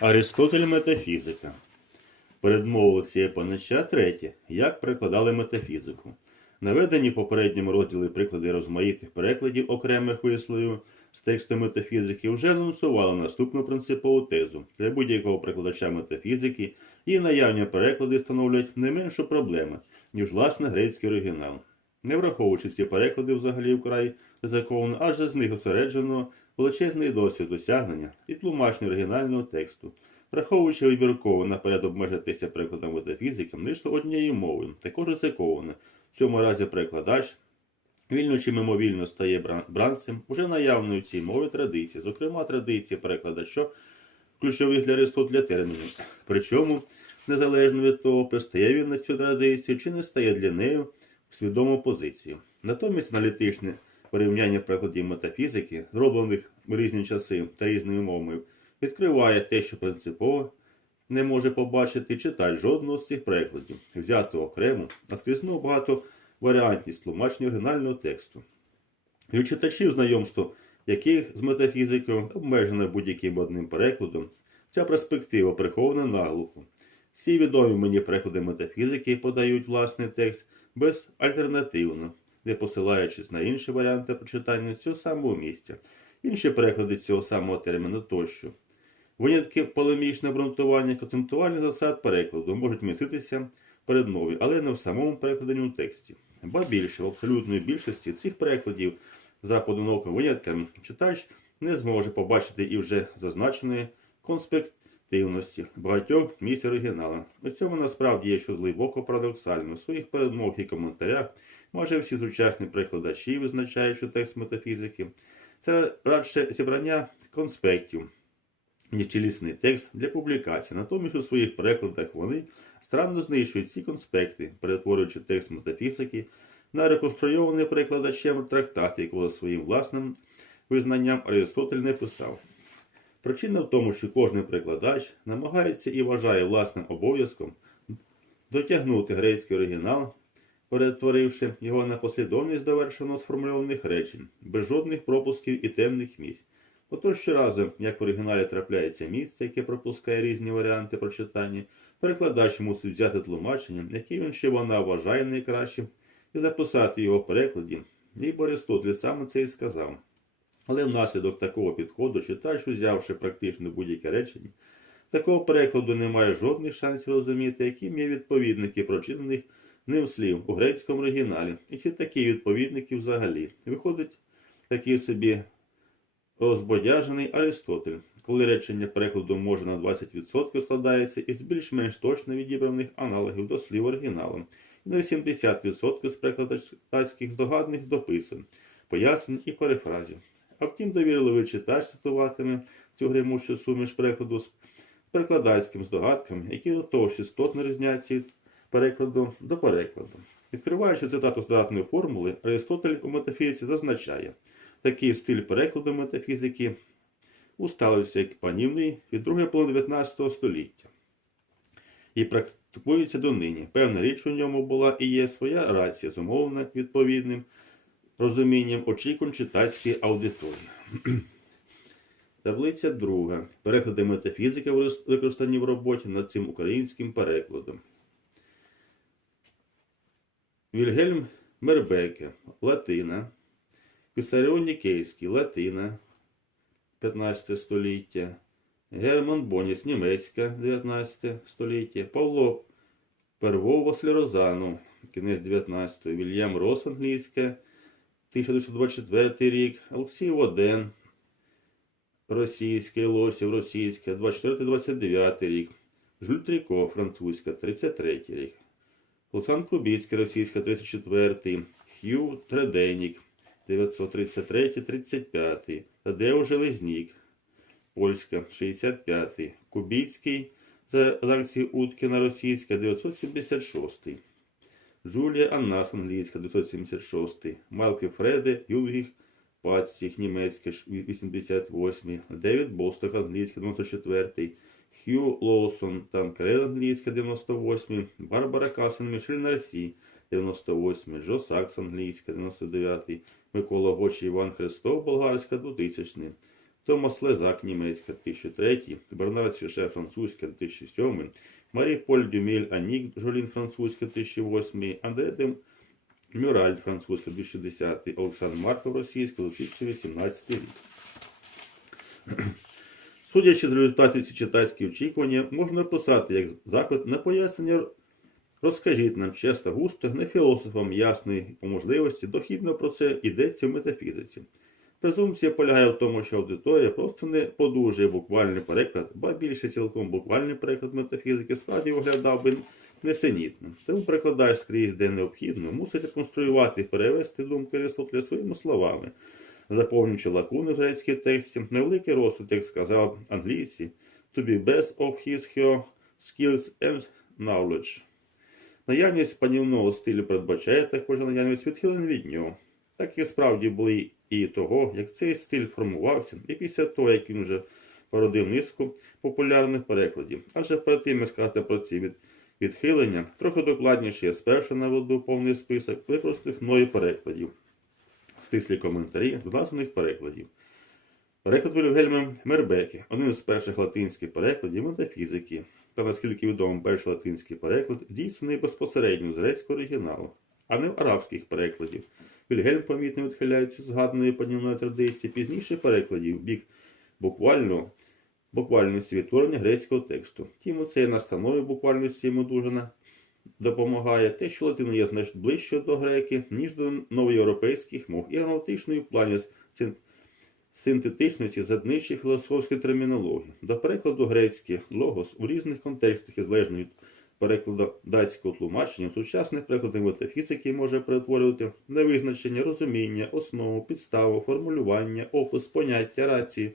Аристотель метафізика. Передмова Олексія Панича третє. Як перекладали метафізику. Наведені в попередньому розділі приклади розмаїтих перекладів окремих висловів з тексту метафізики вже анонсували наступну принципову тезу. Для будь-якого перекладача метафізики і наявні переклади становлять не меншу проблему, ніж власне грецький оригінал. Не враховуючи ці переклади взагалі вкрай ризиковано, адже з них осереджено величезний досвід досягнення і тлумачення оригінального тексту. Враховуючи вибірково наперед обмежитися перекладом метафізики лише однією мовою, також ризиковано. В цьому разі перекладач вільно чи мимовільно стає бранцем уже наявної в цій мові традиції, зокрема традиції перекладача ключових для Аристотеля термінів. Причому, незалежно від того, пристає він на цю традицію чи не стає для неї свідому позицію. Натомість аналітичне порівняння прикладів метафізики, зроблених в різні часи та різними мовами, відкриває те, що принципово не може побачити читач жодного з цих перекладів, взято окремо, а наскрізну багато варіантність тлумачення оригінального тексту. І у читачів знайомство яких з метафізикою обмежено будь-яким одним перекладом, ця перспектива прихована наглухо. Всі відомі мені переклади метафізики подають власний текст безальтернативно, не посилаючись на інші варіанти прочитання цього самого місця, інші переклади цього самого терміну тощо. Винятки полемічне обґрунтування концептуальних засад перекладу можуть міститися перед мовою, але не в самому перекладеному тексті. Ба більше, в абсолютної більшості цих перекладів за поодинокими винятками читач не зможе побачити і вже зазначеної конспективності багатьох місць оригіналу. У цьому насправді є щось глибоко парадоксально. У своїх передмовах і коментарях майже всі сучасні перекладачі визначають, що текст метафізики це радше зібрання конспектів, ніж цілісний текст для публікації. Натомість у своїх перекладах вони странно знищують ці конспекти, перетворюючи текст метафізики на реконструйований перекладачем трактат, якого своїм власним визнанням Аристотель не писав. Причина в тому, що кожен перекладач намагається і вважає власним обов'язком дотягнути грецький оригінал, перетворивши його на послідовність довершено сформульованих речень, без жодних пропусків і темних місць. Отож щоразу, як в оригіналі трапляється місце, яке пропускає різні варіанти прочитання, перекладач мусить взяти тлумачення, яке він чи вона вважає найкращим, і записати його в перекладі, ніби Аристотель саме це і сказав. Але внаслідок такого підходу читач, узявши практично будь-яке речення, такого перекладу не має жодних шансів розуміти, яким є відповідники прочитаних ним слів у грецькому оригіналі, і чи такі відповідники взагалі. Виходить такий собі розбодяжений Аристотель, коли речення перекладу може на 20% складається із більш-менш точно відібраних аналогів до слів оригіналу, і на 80% з перекладацьких здогадних дописань, пояснень і перефразів. А втім, довірливий читач цитуватиме цю гримучу суміш перекладу з перекладацьким здогадками, які до того ж істотно різняться від перекладу до перекладу. Відкриваючи цитату з додатної формули, Аристотель у метафізиці зазначає, такий стиль перекладу метафізики усталився як панівний від другої половини 19 століття і практикується донині. Певна річ у ньому була і є своя рація, зумовлена відповідним розумінням очікувань читацької аудиторії. Таблиця друга. Переклади метафізики використані в роботі над цим українським перекладом. Вільгельм Мербеке, Латина. Писаріон Нікейський, Латина, 15 століття. Герман Боніс, Німецька, 19 століття. Павло Первов Васлерозану, кінець 19 Вільям Рос, англійська, 1924 рік. Олексій Воден, російська, Лосів, російська, 24-29 рік. Жюль Тріко, французька, 33 рік. Олександр Кубіцький, російська, 34-й, Хью Треденік, 933-35, Тадео Железнік, польська, 65, Кубіцький за редакцією Уткіна російська, 976, Жулія Аннас англійська, 976, Малки Фреде, Юнгіх, Паціх, німецька, 88, Девід Босток, англійська, 94, Хью Лоусон, Танкред, англійська, 98, Барбара Касен, Мішель Нарсі, 98, Джо Сакс, англійська, 99, Микола Гочі, Іван Христов, болгарська, 2000, Томас Лезак, німецька, 2003, Бернард Сіше, французька, 2007, Марі Поль Дюміль Анік Жолін, французька, 2008, Андре де Мюраль, французька, 2010, Олександр Марков, російська, 2018 рік. Судячи з результатів ці читайські очікування, можна писати як запит на пояснення. Розкажіть нам чесно, густо, не філософам ясної по можливості, дохідно про це йдеться в метафізиці. Презумпція полягає в тому, що аудиторія просто не подужує буквальний переклад, ба більше цілком буквальний переклад метафізики справді виглядав би несенітним. Тому перекладач скрізь, де необхідно, мусить реконструювати і перевести думки Аристотеля своїми словами, заповнюючи лакуни в грецькій тексті, невеликий розсуд, як сказав англійці, to be best of his her skills and knowledge. Наявність панівного стилю передбачає також наявність відхилень від нього. Так і справді були і того, як цей стиль формувався, і після того, як він вже породив низку популярних перекладів. Адже перед тим, як сказати про ці від, відхилення, трохи докладніше я спершу наведу повний список використаних мною перекладів, стислі коментарі до названих перекладів. Переклад Вільгельма Мербеки, один з перших латинських перекладів метафізики, та наскільки відомо, перший латинський переклад дійсний безпосередньо з грецького оригіналу, а не в арабських перекладів. Вільгельм помітно відхиляється згаданої панівної традиції пізніше перекладів в бік буквально, буквальності відтворення грецького тексту. Тім це настанові буквальності йому дуже на- допомагає те, що латина є значно ближчою до греки, ніж до новоєвропейських мов, і граматичною в плані син- синтетичної задничої філософської термінології. До перекладу грецьких логос у різних контекстах і залежно від перекладацького тлумачення, сучасний переклад метафізики може перетворювати на визначення, розуміння, основу, підставу, формулювання, опис, поняття, рації,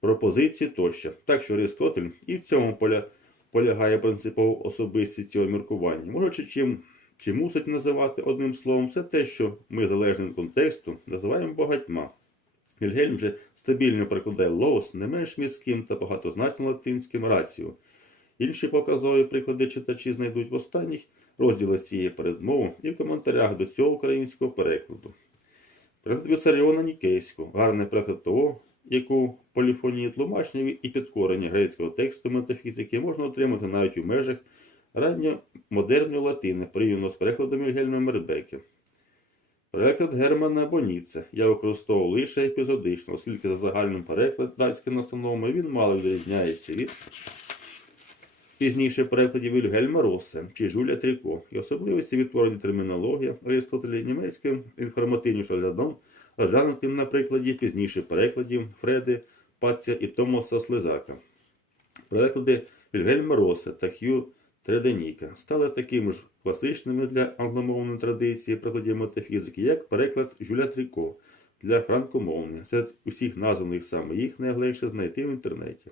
пропозиції тощо. Так що Аристотель і в цьому поля, полягає принципово особистість цього міркування. Може, чи, чим, чи мусить називати одним словом все те, що ми залежно від контексту називаємо багатьма. Вільгельм же стабільно перекладає логос не менш міським та багатозначним латинським раціо. Інші показові приклади читачі знайдуть в останніх розділах цієї передмови і в коментарях до цього українського перекладу. Переклад Вісаріона Нікейського, гарний переклад того, яку поліфонії тлумачення і підкорення грецького тексту метафізики можна отримати навіть у межах ранньомодерної латини, порівняно з перекладом Вільгельма Мербеки. Переклад Германа Боніца я використовував лише епізодично, оскільки за загальним перекладацьким настановами він мало відрізняється від пізніше перекладів Вільгельма Росе чи Жуля Тріко і особливості відтворення термінології Аристотеля німецьким інформативним розглядом, розглянутим на прикладі пізніше перекладів Фреди Паця і Томаса Слизака. Переклади Вільгельма Росе та Хью Треденіка стали такими ж класичними для англомовної традиції прикладів метафізики, як переклад Жюля Тріко для франкомовних. Серед усіх названих саме їх найглибше знайти в інтернеті.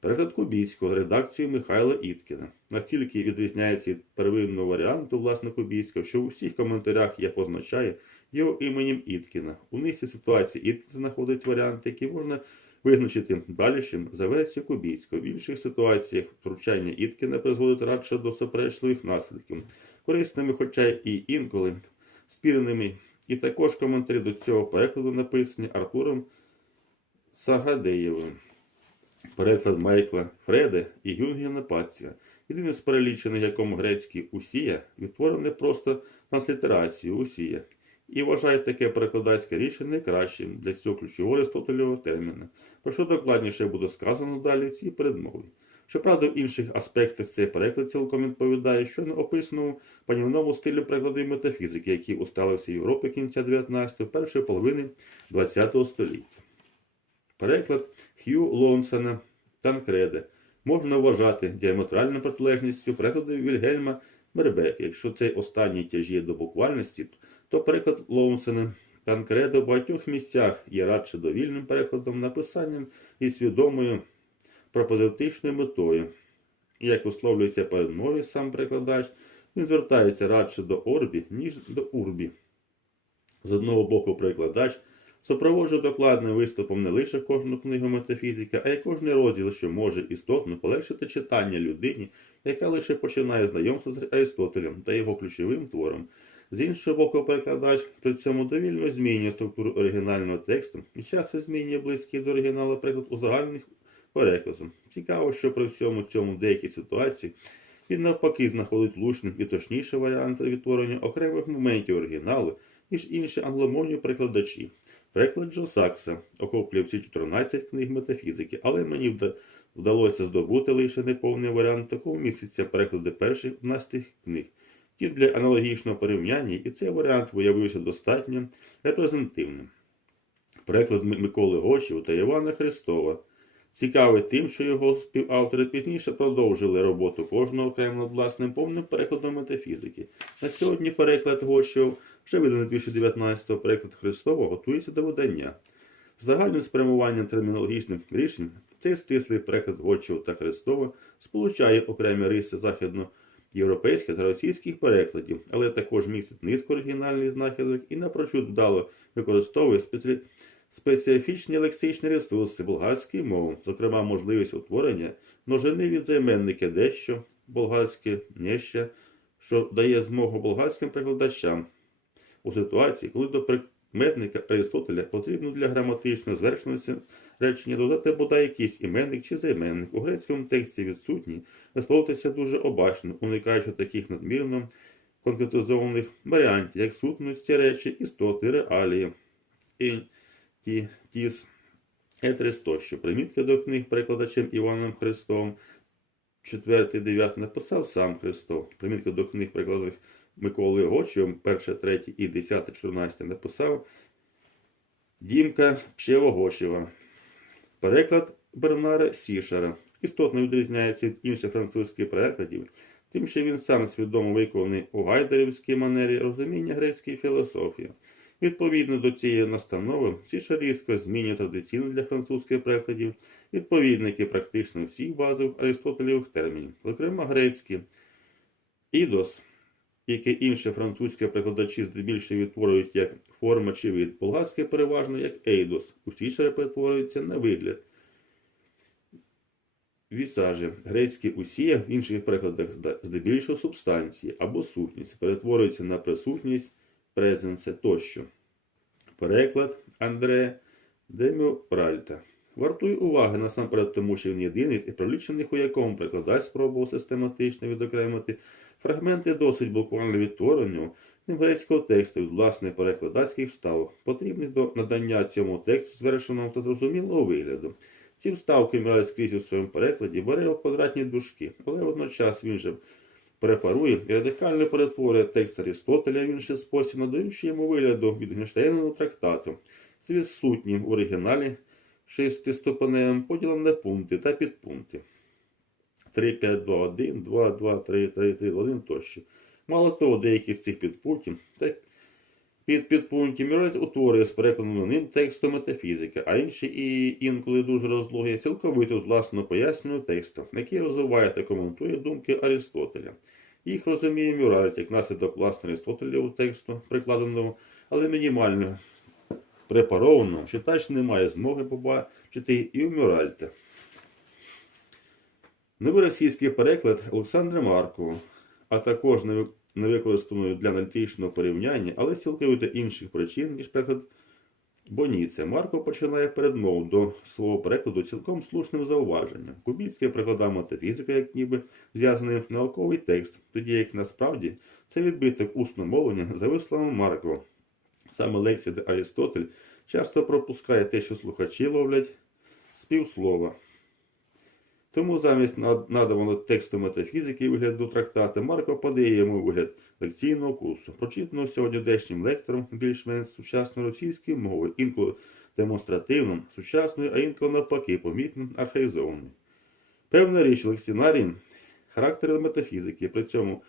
Переклад Кубійського редакцію Михайла Іткіна. Настільки відрізняється від первинного варіанту власне Кубійського, що у всіх коментарях я позначаю його іменем Іткіна. У низці ситуації Іткін знаходить варіанти, які можна визначити дальшим за версією Кубійського. В інших ситуаціях втручання Іткіна призводить радше до суперечливих наслідків, корисними, хоча і інколи спірними. І також коментарі до цього перекладу написані Артуром Сагадеєвим. Переклад Майкла Фреде і Юнгена Пація. Єдине з перелічених, якому грецький усія відтворене просто транслітерацією усія. І вважає таке перекладацьке рішення найкращим для цього ключового аристотельового терміна, про що докладніше буде сказано далі в цій передмові. Щоправда, в інших аспектах цей переклад цілком відповідає щойно описаному панівному стилю перекладу метафізики, який усталився Європі кінця 19-го, першої половини ХХ століття. Переклад Хью Лонсена Танкреде можна вважати діаметральною протилежністю перекладу Вільгельма Мербека. Якщо цей останній тяжіє до буквальності, то переклад Лоунсена Танкреде в багатьох місцях є радше довільним перекладом, написанням і свідомою пропозитичною метою. Як висловлюється передмові сам перекладач, він звертається радше до орбі, ніж до урбі. З одного боку, перекладач супроводжує докладним виступом не лише кожну книгу метафізики, а й кожний розділ, що може істотно полегшити читання людині, яка лише починає знайомство з Аристотелем та його ключовим твором. З іншого боку, перекладач при цьому довільно змінює структуру оригінального тексту і часто змінює близький до оригіналу приклад узагальних переказом. Цікаво, що при всьому цьому деякі ситуації він навпаки знаходить лучним і точніший варіант відтворення окремих моментів оригіналу, ніж інші англомовні перекладачі. Переклад Джо Сакса охоплює всі 14 книг метафізики, але мені вдалося здобути лише неповний варіант такого місяця переклади перших 12 книг. Ті для аналогічного порівняння, і цей варіант виявився достатньо репрезентативним. Переклад Миколи Гочів та Івана Христова цікавий тим, що його співавтори пізніше продовжили роботу кожного окремо власним повним перекладом метафізики. На сьогодні переклад Гочів вже виданий більше 19-го переклад Христова готується до видання. Загальним спрямуванням термінологічних рішень цей стислий переклад Гочів та Христова сполучає окремі риси західноєвропейських та російських перекладів, але також містить низку оригінальних знахідок і напрочуд вдало використовує спеці... специфічні лексичні ресурси болгарської мови, зокрема можливість утворення множини від займенники дещо, болгарське неща, що дає змогу болгарським перекладачам у ситуації, коли до прикметника Аристотеля потрібно для граматичної звершеності речення додати бодай якийсь іменник чи займенник. У грецькому тексті відсутній, висловитися дуже обачно, уникаючи таких надмірно конкретизованих варіантів, як сутності речі, істоти, реалії, ті, тіс, етрис тощо. Примітки до книг перекладачем Іваном Христовим 4-9 написав сам Христов. Примітки до книг перекладаних Миколи Гочевим, 1, 3 і 10, 14 написав Дімка Пшевогошева. Переклад Бернара Сішера. Істотно відрізняється від інших французьких перекладів, тим, що він сам свідомо виконаний у гайдерівській манері розуміння грецької філософії. Відповідно до цієї настанови, Сішер різко змінює традиційно для французьких перекладів відповідники практично всіх базових аристотелівих термінів, зокрема грецькі ідос, яке інші французькі перекладачі здебільшого відтворюють як форма чи вид, болгарське переважно як ейдос. Усі ще перетворюються на вигляд. Вісажі, грецькі усія в інших перекладах здебільшого субстанції або сутність, перетворюються на присутність, презенце тощо. Переклад Андре Демюральта. Вартує уваги насамперед тому, що він єдиний і пролічених, у якому перекладач спробував систематично відокремити фрагменти досить буквально відтворення грецького тексту від власних перекладацьких вставок, потрібних до надання цьому тексту звершеного та зрозумілого вигляду. Ці вставки Міраль скрізь у своєму перекладі бере в квадратні дужки, але водночас він же препарує і радикально перетворює текст Арістотеля в інший спосіб, надаючи йому вигляду від Генштейнового трактату з відсутнім в оригіналі шестиступеневим поділом на пункти та підпункти. 3, 5, 2, 1, 2, 2, 3, 3, 3, 1 тощо. Мало того, деякі з цих підпунктів та під підпунктів Мірець утворює з перекладеним ним текстом метафізики, а інші і інколи дуже розлогі цілковито з власного пояснювання тексту, який розвиває та коментує думки Аристотеля. Їх розуміє Мюральт як наслідок власного Аристотелєвого тексту, прикладеного, але мінімально препарованого, читач не має змоги побачити і у Мюральта. Новий російський переклад Олександра Маркова, а також не ви- для аналітичного порівняння, але з цілковито інших причин, ніж переклад Боніце. Марко починає передмову до свого перекладу цілком слушним зауваженням. Кубійське перекладає метафізика, як ніби зв'язаний науковий текст, тоді як насправді це відбиток усного мовлення за висловом Маркова. Саме лекція де Аристотель часто пропускає те, що слухачі ловлять з півслова. Тому замість надаваного тексту метафізики вигляду трактата Марко подає йому вигляд лекційного курсу, прочитаного сьогодні дешнім лектором більш-менш сучасної російської мови, інколи демонстративно, сучасною, а інколи навпаки, помітно архаїзованою. Певна річ лекціонарій характер метафізики, при цьому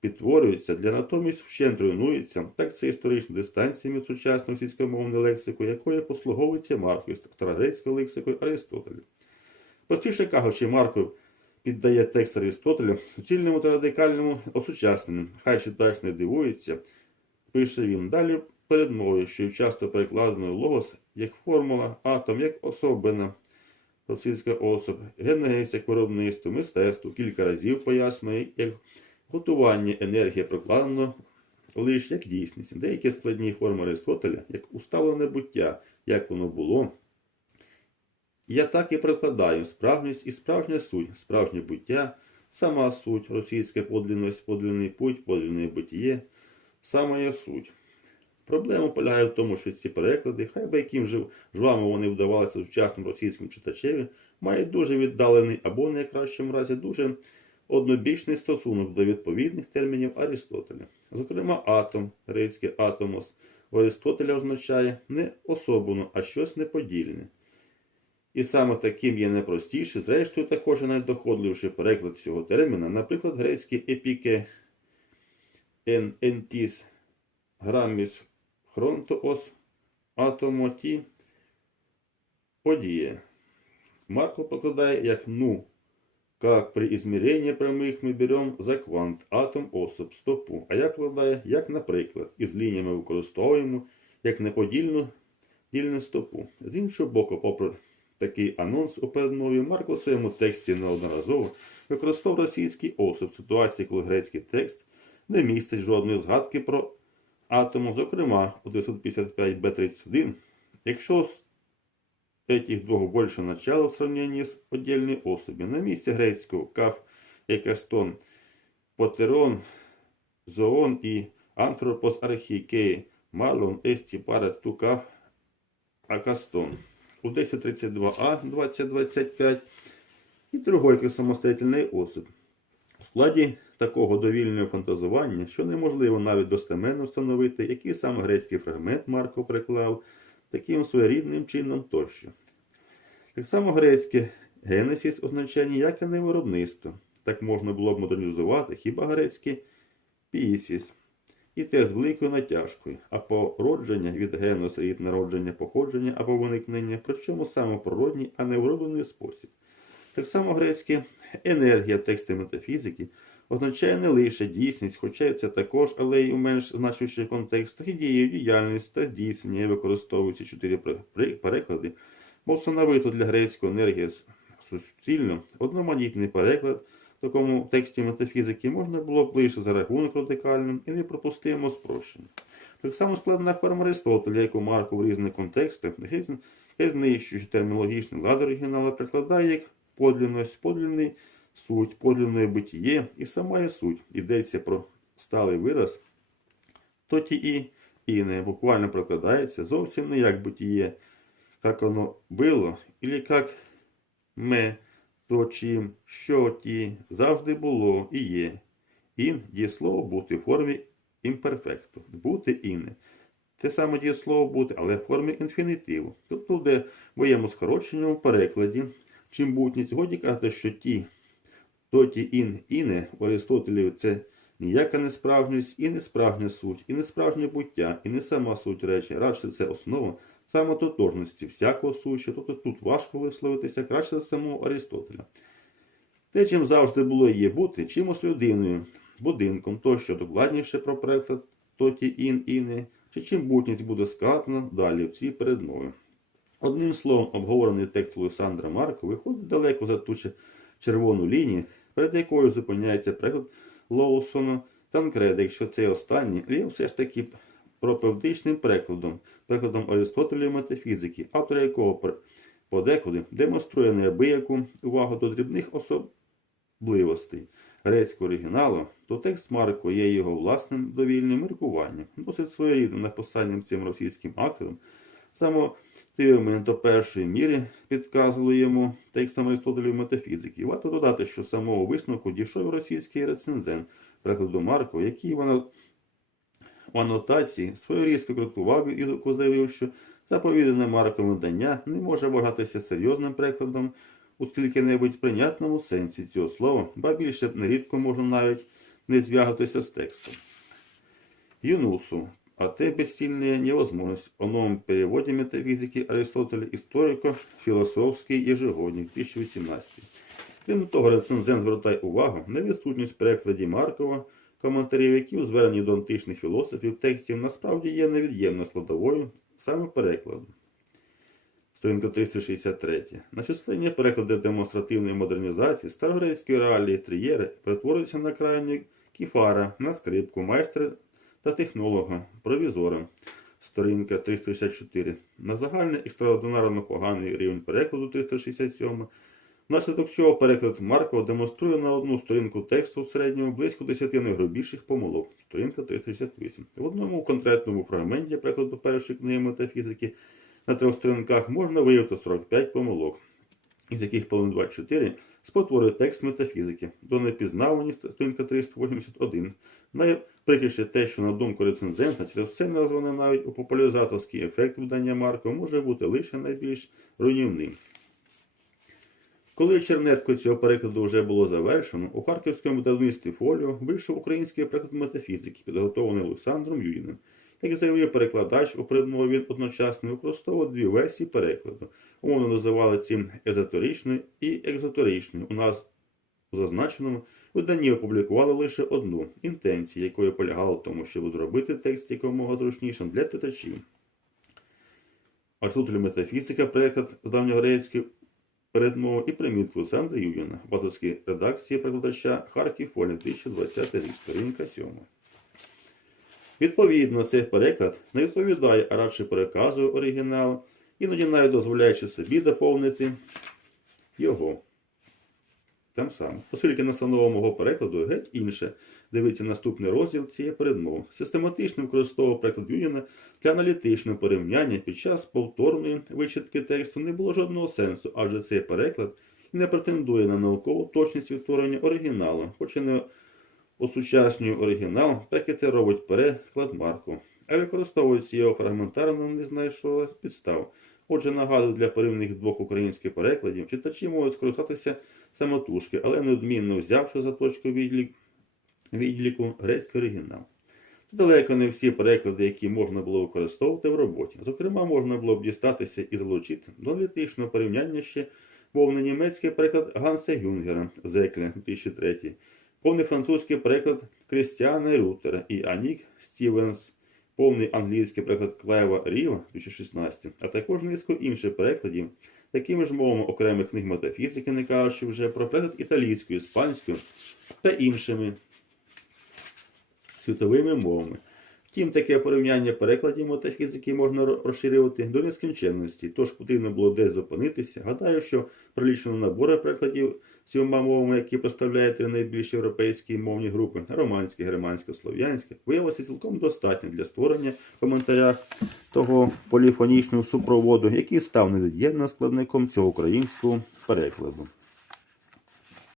підтворюється, для натомість вщент руйнується, так це історична дистанція від сучасної російськомовної лексики, якою послуговується Марко із старогрецькою лексикою Аристотеля. Простіше кажучи, Марко піддає текст Аристотеля суцільному та радикальному осучасненню. Хай читач не дивується, пише він далі передмовою, що часто перекладено логос як формула, атом як особина, російська особа, генез як виробництво, мистецтво, кілька разів пояснює, як готування енергії прокладено лише як дійсність. Деякі складні форми Аристотеля, як усталене буття, як воно було. Я так і прикладаю справжність і справжня суть, справжнє буття, сама суть, російська подлинність, подлинний путь, подлинне битіє, сама є суть. Проблема полягає в тому, що ці переклади, хай би яким жвами вони вдавалися сучасним російським читачеві, мають дуже віддалений або в найкращому разі дуже однобічний стосунок до відповідних термінів Аристотеля. Зокрема, атом, грецький атомос, у Аристотеля означає не особину, а щось неподільне. І саме таким є найпростіший, зрештою, також і найдоходливіший переклад цього терміна, наприклад, грецький епіке ен, ентіс граміс хронтоос атомоті подія. Марко покладає як ну, как при измерении прямых мы берем за квант, атом, особ, стопу. А я покладаю, як наприклад, із лініями використовуємо як неподільну дільну стопу. З іншого боку, попри такий анонс у передмові, Марко у своєму тексті неодноразово використовував російський особ в ситуації, коли грецький текст не містить жодної згадки про атому, зокрема у 955b31. Якщо з этих двух больше начала в сравнении с отдельной особью. На месте грецкого каф, екастон, потерон, зоон и антропос архикей, малон, есті, пара, тукав, акастон. У 1032а 2025 і другой самостоятельний осіб. В складі такого довільного фантазування, що неможливо навіть достеменно встановити, який саме грецький фрагмент Марко приклав таким своєрідним чином тощо. Так само грецьке генесіс означає ніяке не виробництво. Так можна було б модернізувати хіба грецьке пісіс. І те з великою натяжкою, а породження від генос рід народження, походження або виникнення, причому саме а не вироблений спосіб. Так само грецьке енергія в тексті метафізики означає не лише дійсність, хоча це також, але й у менш значущих контекстах і дію, діяльність та здійснення, використовуються чотири переклади, бо встановити для грецької енергії суцільно одноманітний переклад такому тексті метафізики можна було б лише за рахунок радикальним і непропустимо спрощення. Так само складна форма Аристотеля, яку Марко в різних контекстах, нехай знищуючи термінологічний лад оригіналу, прикладає як подлінність, подлінний суть, подлинне битіє і сама є суть. Йдеться про сталий вираз, тоті і іне буквально прокладається зовсім не як битіє, як воно було, і як ме, то чим, що ті, завжди було і є. Ін дієслово бути в формі імперфекту. Бути іне. Те саме дієслово бути, але в формі інфінітиву. Тобто, де в моєму скороченому перекладі, чим бутність, годі казати, що ті, тоті ін іне у Аристотелі це ніяка не справжність і не справжня суть, і не справжнє буття, і не сама суть речі. Радше це основа самототожності всякого суща, тобто тут важко висловитися краще за самого Аристотеля. Те, чим завжди було є бути, чимось людиною, будинком, тощо докладніше про переклад тоті ін іне, чи чим бутність буде сказано далі в цій передмові. Одним словом, обговорений текст Олександра Марко виходить далеко за ту червону лінію, перед якою зупиняється приклад Лоусона Танкреда, якщо цей останній є все ж таки пропевдичним перекладом, перекладом Аристотеля метафізики, автор якого подекуди демонструє неабияку увагу до дрібних особливостей грецького оригіналу, то текст Марко є його власним довільним міркуванням, досить своєрідним написанням цим російським автором, само мотивами до першої міри підказували йому текстом Аристотелів метафізики. Варто додати, що самого висновку дійшов російський рецензент прикладу Марко, який в в анотації свою різко критикував і заявив, що заповідане Марком видання не може вважатися серйозним прикладом у скільки-небудь прийнятному сенсі цього слова, ба більше нерідко можна навіть не зв'язатися з текстом. Юнусу, а те бессильная невозможность. О новом переводе метафизики Аристотеля историко-філософський ежегодник 2018. Крім того, рецензент звертає увагу на відсутність перекладів Маркова, коментарів, які у зверненні до античних філософів текстів насправді є невід'ємною складовою саме перекладу. Сторінка 363. На численні переклади демонстративної модернізації старогрецької реалії Трієри перетворюються на крайню кіфара, на скрипку, майстер та технолога, провізора. Сторінка 364. На загальний екстраординарно поганий рівень перекладу 367. Внаслідок цього переклад Маркова демонструє на одну сторінку тексту в середньому близько 10 найгрубіших помилок. Сторінка 368. В одному конкретному фрагменті перекладу першої книги метафізики на трьох сторінках можна виявити 45 помилок, із яких половина 24 спотворює текст метафізики. До непізнаваність сторінка 381. Найприкріше те, що на думку рецензента, через все назване навіть у популяризаторський ефект видання Маркова може бути лише найбільш руйнівним. Коли чернетку цього перекладу вже було завершено, у харківському видавництві фоліо вийшов український переклад метафізики, підготовлений Олександром Юдіним. Як заявив перекладач, у передмові він одночасно використовував дві версії перекладу. Умовно називали ці езотеричною і екзотеричною. У нас у зазначеному виданні опублікували лише одну інтенцію, якою полягала в тому, щоб зробити текст якомога зручнішим для читачів. Аристотель метафізика, переклад з давньогрецької передмови і примітку Олександра Юдіна в авторській редакції перекладача Харків Фолі 2020 рік, сторінка 7. Відповідно, цей переклад не відповідає, а радше переказує оригінал, іноді навіть дозволяючи собі доповнити його. Тим самим. Оскільки настанова мого перекладу геть інше, дивіться наступний розділ цієї передмови. Систематично використовував переклад Юніна для аналітичного порівняння під час повторної вичитки тексту не було жодного сенсу, адже цей переклад не претендує на наукову точність відтворення оригіналу, хоч і не осучаснює оригінал, так і це робить переклад Марко. А використовується його фрагментарно не знайшов підстав. Отже, нагадую, для порівняних двох українських перекладів читачі можуть скористатися самотужки, але неодмінно взявши за точку відлік, відліку грецький оригінал. Це далеко не всі переклади, які можна було використовувати в роботі. Зокрема, можна було б дістатися і залучити до аналітичного порівняння ще повний німецький переклад Ганса Гюнгера Зекле 2003, повний французький переклад Крістіана Рютера і Анік Стівенс, повний англійський переклад Клева Ріва 2016, а також низку інших перекладів, такими ж мовами окремих книг метафізики, не кажучи вже про переклад італійською, іспанською та іншими світовими мовами. Втім, таке порівняння перекладів метафізики можна розширювати до нескінченності, тож потрібно було десь зупинитися. Гадаю, що прилічено набори перекладів сіома мовами, які представляють три найбільші європейські мовні групи романське, германське, слов'янське, виявилося цілком достатньо для створення в коментарях того поліфонічного супроводу, який став невід'ємним складником цього українського перекладу.